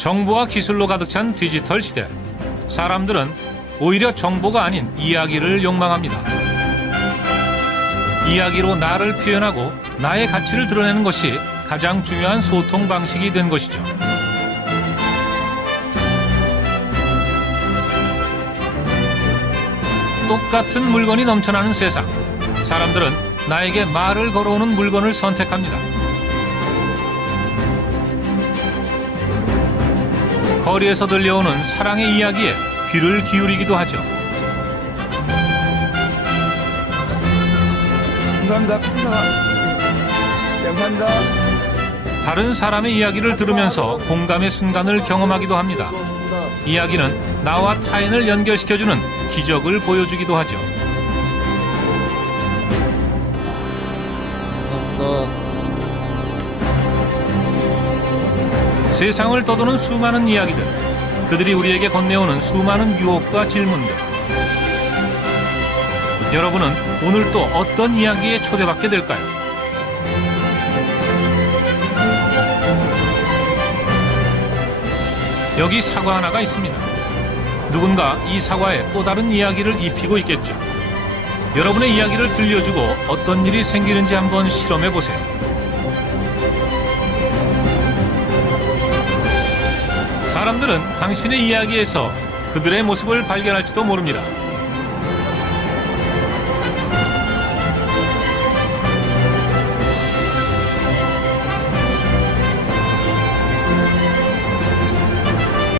정보와 기술로 가득 찬 디지털 시대. 사람들은 오히려 정보가 아닌 이야기를 욕망합니다. 이야기로 나를 표현하고 나의 가치를 드러내는 것이 가장 중요한 소통 방식이 된 것이죠. 똑같은 물건이 넘쳐나는 세상. 사람들은 나에게 말을 걸어오는 물건을 선택합니다. 거리에서 들려오는 사랑의 이야기에 귀를 기울이기도 하죠. 감사합니다. 감사합니다. 네. 다른 사람의 이야기를 들으면서 공감의 순간을 경험하기도 합니다. 이야기는 나와 타인을 연결시켜주는 기적을 보여주기도 하죠. 세상을 떠도는 수많은 이야기들, 그들이 우리에게 건네오는 수많은 유혹과 질문들. 여러분은 오늘 또 어떤 이야기에 초대받게 될까요? 여기 사과 하나가 있습니다. 누군가 이 사과에 또 다른 이야기를 입히고 있겠죠. 여러분의 이야기를 들려주고 어떤 일이 생기는지 한번 실험해 보세요. 사람들은 당신의 이야기에서 그들의 모습을 발견할지도 모릅니다.